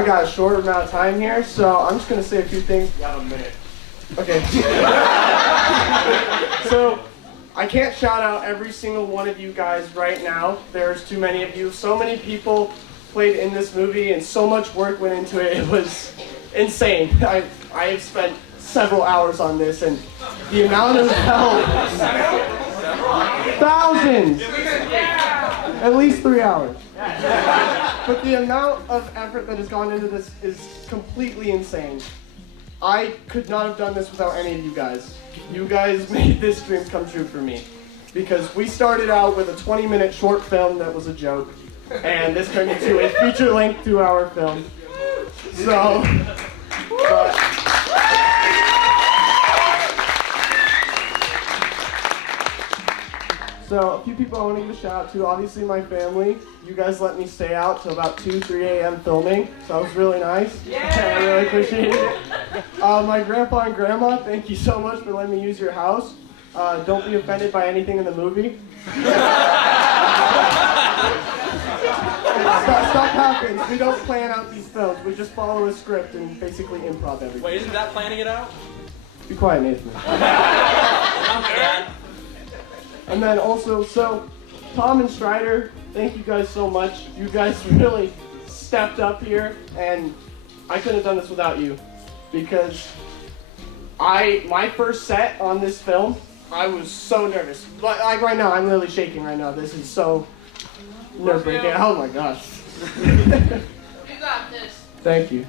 I got a short amount of time here, so I'm just going to say a few things. You have a minute. Okay. So, I can't shout out every single one of you guys right now. There's too many of you. So many people played in this movie, and so much work went into it. It was insane. I have spent several hours on this, and the amount of help, thousands, at least 3 hours. But the amount of effort that has gone into this is completely insane. I could not have done this without any of you guys. You guys made this dream come true for me. Because we started out with a 20-minute short film that was a joke, and this turned into a feature-length 2-hour film. So, So a few people I want to give a shout out to. Obviously my family. You guys let me stay out till about 2, 3 a.m. filming. So that was really nice. Yeah. I really appreciate it. My grandpa and grandma, thank you so much for letting me use your house. Don't be offended by anything in the movie. Stop happening. We don't plan out these films. We just follow a script and basically improv everything. Wait, isn't that planning it out? Be quiet, Nathan. And then also, so Tom and Strider, thank you guys so much. You guys really stepped up here, and I couldn't have done this without you. Because my first set on this film, I was so nervous. Like right now, I'm literally shaking right now. This is so nerve-wracking. Oh my gosh. You got this. Thank you.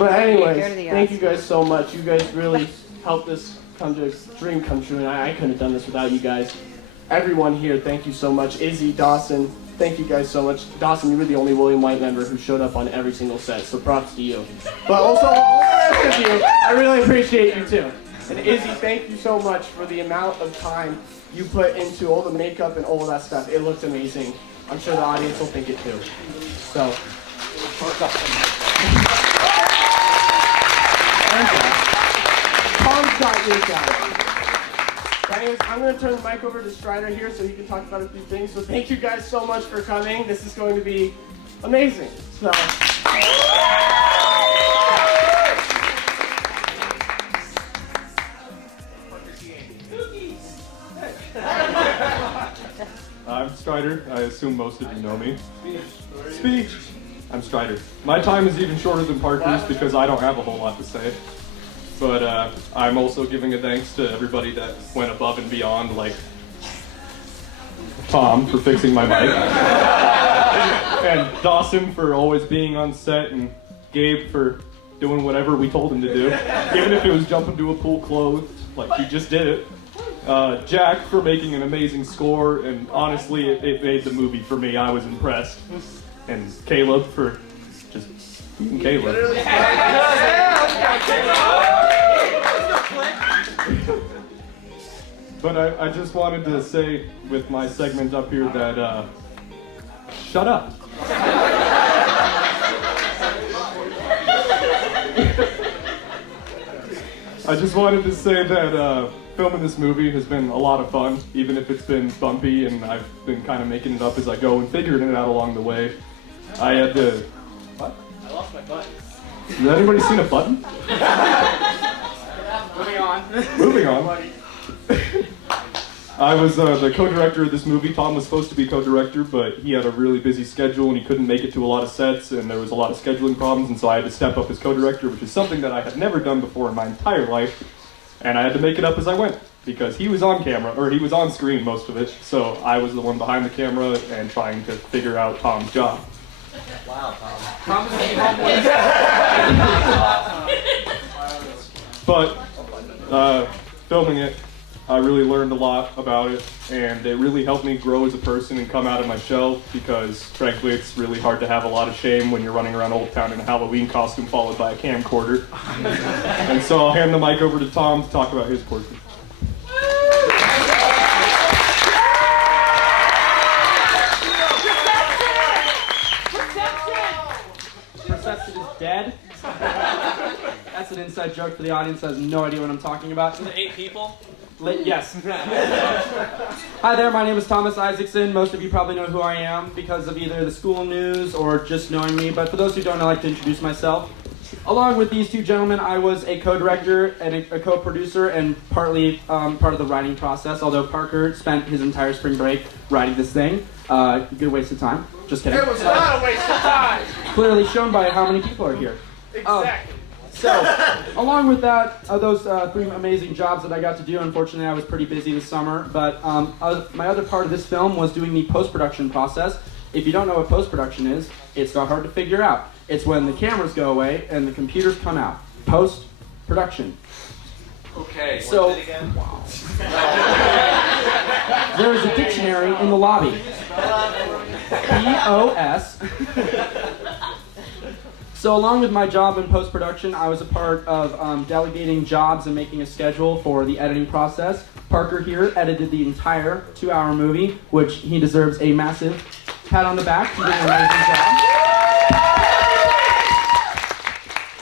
But anyways, thank you guys so much. You guys really helped this dream come true, and I couldn't have done this without you guys. Everyone here, thank you so much. Izzy, Dawson, thank you guys so much. Dawson, you were the only William White member who showed up on every single set, so props to you. But also, all the rest of you, I really appreciate you too. And Izzy, thank you so much for the amount of time you put into all the makeup and all of that stuff. It looked amazing. I'm sure the audience will think it too. So. Tom's got your guy. Anyways, I'm going to turn the mic over to Strider here so he can talk about a few things. So thank you guys so much for coming. This is going to be amazing. So. I'm Strider. I assume most of you know me. Speech. I'm Strider. My time is even shorter than Parker's because I don't have a whole lot to say. But I'm also giving a thanks to everybody that went above and beyond, like Tom for fixing my mic, and Dawson for always being on set, and Gabe for doing whatever we told him to do, even if it was jump into a pool clothed, like he just did it. Jack for making an amazing score, and honestly, it made the movie for me. I was impressed. And Caleb for just being Caleb. But I just wanted to say with my segment up here that, shut up. I just wanted to say that filming this movie has been a lot of fun, even if it's been bumpy and I've been kind of making it up as I go and figuring it out along the way. I had to... What? I lost my button. Has anybody seen a button? Moving on. I was the co-director of this movie. Tom was supposed to be co-director, but he had a really busy schedule and he couldn't make it to a lot of sets, and there was a lot of scheduling problems, and so I had to step up as co-director, which is something that I had never done before in my entire life, and I had to make it up as I went, because he was on camera, or he was on screen most of it, so I was the one behind the camera and trying to figure out Tom's job. Wow, Tom. But filming it, I really learned a lot about it, and it really helped me grow as a person and come out of my shell, because frankly it's really hard to have a lot of shame when you're running around Old Town in a Halloween costume followed by a camcorder. And so I'll hand the mic over to Tom to talk about his portrait. Perception is dead. That's an inside joke for the audience that has no idea what I'm talking about. Is it 8 people? Yes. Hi there, my name is Thomas Isaacson. Most of you probably know who I am because of either the school news or just knowing me, but for those who don't, I'd like to introduce myself. Along with these two gentlemen, I was a co-director and a co-producer and partly part of the writing process, although Parker spent his entire spring break writing this thing. Good waste of time. Just kidding. It was not a waste of time. Clearly shown by how many people are here. Exactly. So, along with that, those three amazing jobs that I got to do, unfortunately I was pretty busy this summer, but my other part of this film was doing the post-production process. If you don't know what post-production is, it's not hard to figure out. It's when the cameras go away and the computers come out. Post-production. Okay. So, What is it again? wow. There is a dictionary in the lobby. POS. So along with my job in post-production, I was a part of delegating jobs and making a schedule for the editing process. Parker here edited the entire 2-hour movie, which he deserves a massive pat on the back. He did an amazing job.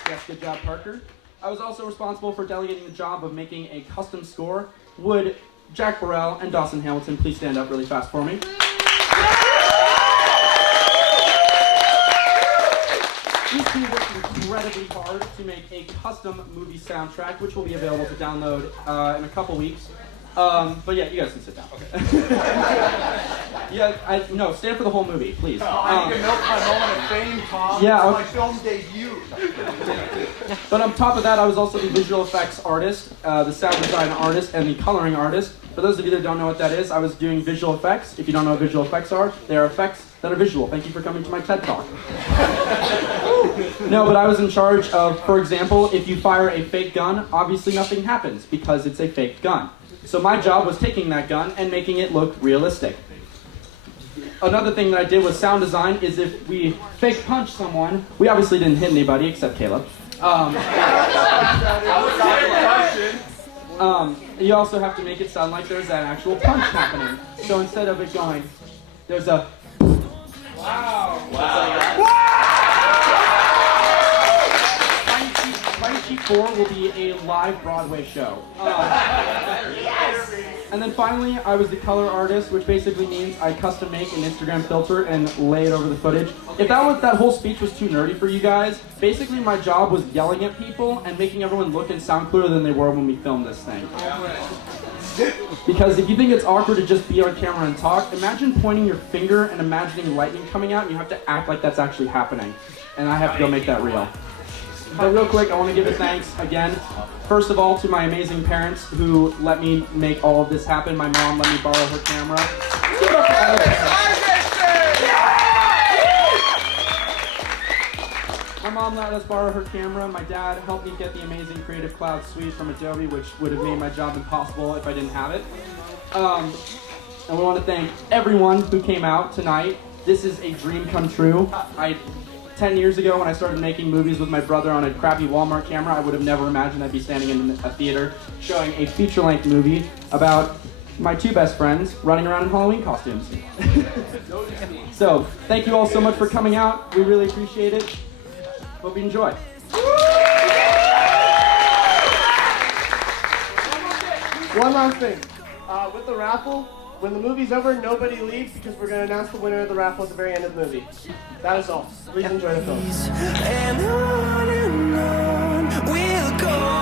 Yes, good job, Parker. I was also responsible for delegating the job of making a custom score. Would Jack Burrell and Dawson Hamilton please stand up really fast for me? These two worked incredibly hard to make a custom movie soundtrack, which will be available to download in a couple weeks. But yeah, you guys can sit down. Okay. Yeah, no, stand for the whole movie, please. I need to milk my moment of fame, Tom. Yeah, It's my film debut. But on top of that, I was also the visual effects artist, the sound design artist, and the coloring artist. For those of you that don't know what that is, I was doing visual effects. If you don't know what visual effects are, they are effects that are visual. Thank you for coming to my TED Talk. No, but I was in charge of, for example, if you fire a fake gun, obviously nothing happens because it's a fake gun. So my job was taking that gun and making it look realistic. Another thing that I did with sound design is if we fake punch someone, we obviously didn't hit anybody except Caleb. You also have to make it sound like there's an actual punch happening. So instead of it going, there's a wow. Spidey-Cheap 4 will be a live Broadway show. Yes! And then finally, I was the color artist, which basically means I custom make an Instagram filter and lay it over the footage. If that whole speech was too nerdy for you guys, basically my job was yelling at people and making everyone look and sound clearer than they were when we filmed this thing. Because if you think it's awkward to just be on camera and talk, imagine pointing your finger and imagining lightning coming out and you have to act like that's actually happening. And I have to go make that real. But real quick, I want to give a thanks again, first of all, to my amazing parents who let me make all of this happen. My mom let me borrow her camera. My mom let us borrow her camera. My dad helped me get the amazing Creative Cloud suite from Adobe, which would have made my job impossible if I didn't have it. And we want to thank everyone who came out tonight. This is a dream come true. 10 years ago when I started making movies with my brother on a crappy Walmart camera, I would have never imagined I'd be standing in a theater showing a feature-length movie about my two best friends running around in Halloween costumes. So, thank you all so much for coming out. We really appreciate it. Hope you enjoy. One last thing. With the raffle, when the movie's over, nobody leaves because we're going to announce the winner of the raffle at the very end of the movie. That is all. Please enjoy the film. And on we'll go.